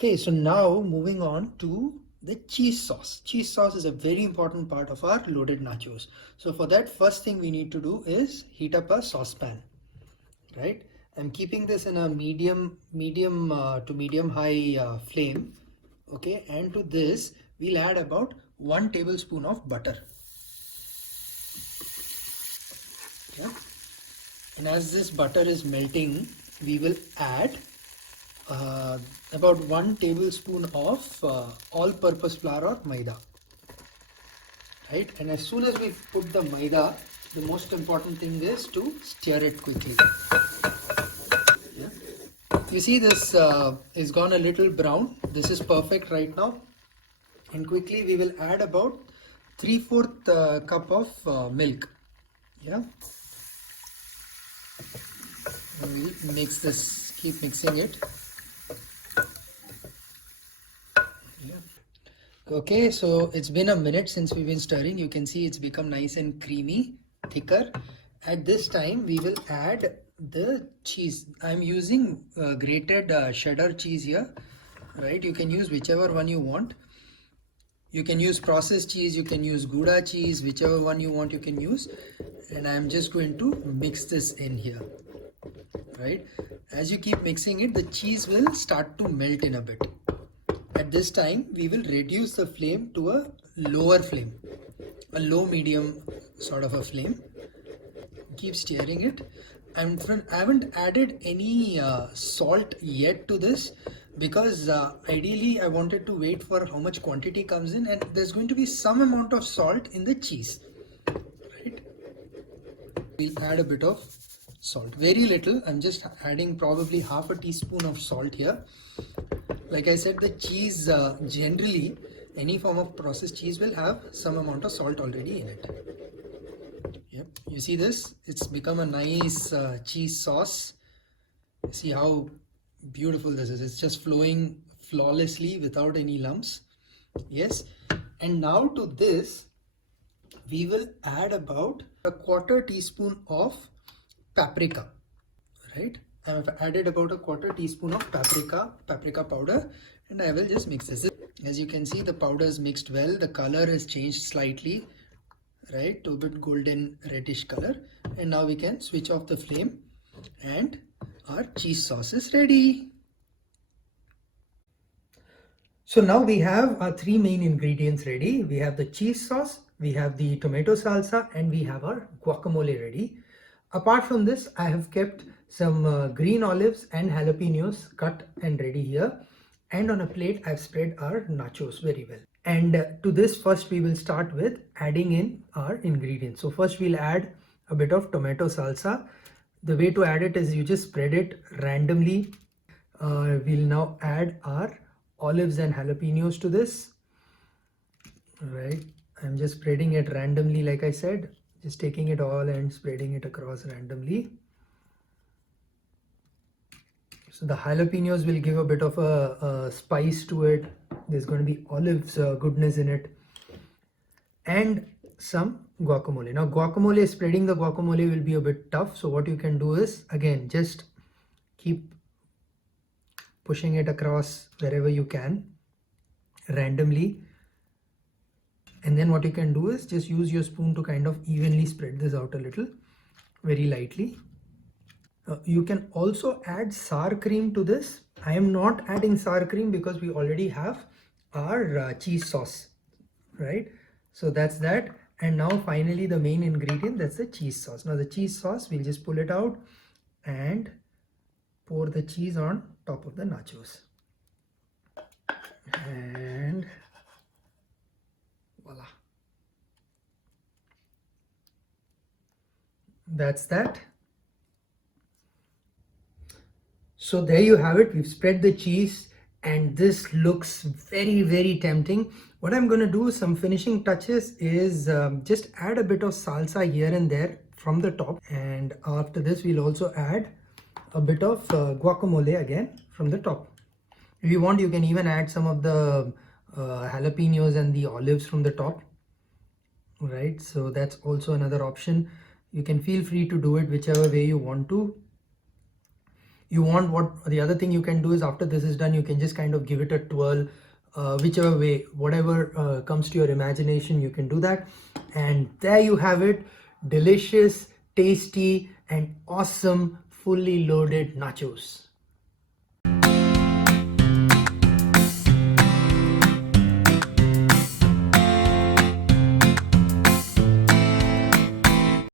Okay, so now moving on to the cheese sauce. Cheese sauce is a very important part of our loaded nachos. So for that, first thing we need to do is heat up a saucepan, right? I'm keeping this in a medium to medium high flame. Okay, and to this we'll add about 1 tablespoon of butter. Yeah, and as this butter is melting, we will add uh, about 1 tablespoon of all-purpose flour or maida, right? And as soon as we put the maida, the most important thing is to stir it quickly. Yeah. You see this is gone a little brown. This is perfect right now. And quickly we will add about 3/4 cup of milk. Yeah. And we'll mix this, keep mixing it. Yeah. Okay, so it's been a minute since we've been stirring. You can see it's become nice and creamy, thicker. At this time, we will add the cheese. I'm using grated cheddar cheese here, right? You can use whichever one you want. You can use processed cheese, you can use Gouda cheese, whichever one you want you can use. And I'm just going to mix this in here, right? As you keep mixing it, the cheese will start to melt in a bit. At this time, we will reduce the flame to a lower flame, a low medium sort of a flame. Keep stirring it. I haven't added any salt yet to this because ideally I wanted to wait for how much quantity comes in, and there's going to be some amount of salt in the cheese, right? We'll add a bit of salt, very little. I'm just adding probably half a teaspoon of salt here. Like I said, the cheese generally, any form of processed cheese will have some amount of salt already in it. Yep, you see this? It's become a nice cheese sauce. See how beautiful this is. It's just flowing flawlessly without any lumps. Yes, and now to this, we will add about a 1/4 teaspoon of paprika, right? I've added about a 1/4 teaspoon of paprika powder, and I will just mix this. As you can see, the powder is mixed well. The color has changed slightly, right, to a bit golden reddish color. And now we can switch off the flame and our cheese sauce is ready. So now we have our 3 main ingredients ready. We have the cheese sauce, we have the tomato salsa, and we have our guacamole ready. Apart from this, I have kept some green olives and jalapenos cut and ready here. And on a plate, I've spread our nachos very well. And to this, first we will start with adding in our ingredients. So first we'll add a bit of tomato salsa. The way to add it is you just spread it randomly. We'll now add our olives and jalapenos to this. All right, I'm just spreading it randomly, like I said, just taking it all and spreading it across randomly. So the jalapenos will give a bit of a spice to it. There's going to be olives goodness in it, and some guacamole. Now guacamole, spreading the guacamole will be a bit tough. So what you can do is, again, just keep pushing it across wherever you can randomly. And then what you can do is just use your spoon to kind of evenly spread this out a little, very lightly. You can also add sour cream to this. I am not adding sour cream because we already have our cheese sauce, right? So that's that. And now finally the main ingredient, that's the cheese sauce. Now the cheese sauce, we'll just pull it out and pour the cheese on top of the nachos. And voila. That's that. So there you have it. We've spread the cheese and this looks very, very tempting. What I'm going to do, some finishing touches, is just add a bit of salsa here and there from the top. And after this, we'll also add a bit of guacamole again from the top. If you want, you can even add some of the jalapenos and the olives from the top. Right, so that's also another option. You can feel free to do it whichever way you want to. you want, what the other thing you can do is after this is done, you can just kind of give it a twirl, whichever way, whatever comes to your imagination, you can do that. And there you have it, delicious, tasty and awesome fully loaded nachos.